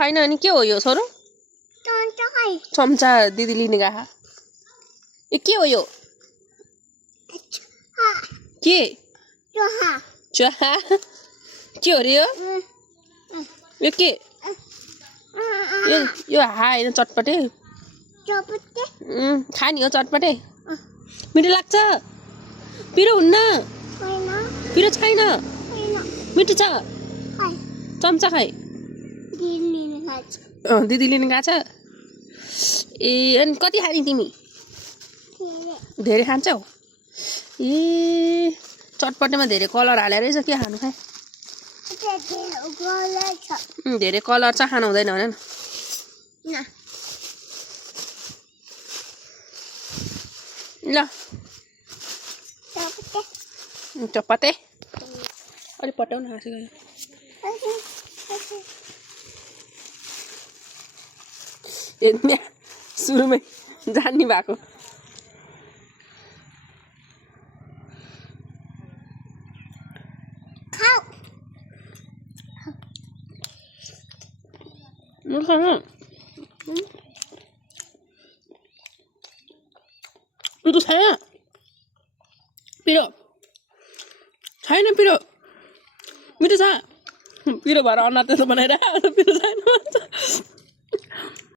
छैन अनि के हो यो छोरो चम्चा दिदी लिने गएको ए के हो यो के चुहा के हो रे यो के यो होइन चटपटे खाने हो चटपटे मिठो लाग्छ पिरो हुन्न पिरो छैन मिठो छ चम्चा खै दिदी लिनु गएको छ ए अनि कति खाने तिमी धेरै खान्छौ ए चटपटेमा धेरै कलर हालेर रहेछ के खानु खै धेरै कलर छ खानु हुँदैन भने ल चपाते अलि पटाउन हाँसेको सुरुमै जान्ने भएको itu saya piro छैन पिरो मिठो छ पिरो भएर अनाथ त बनाएर पिरो छैन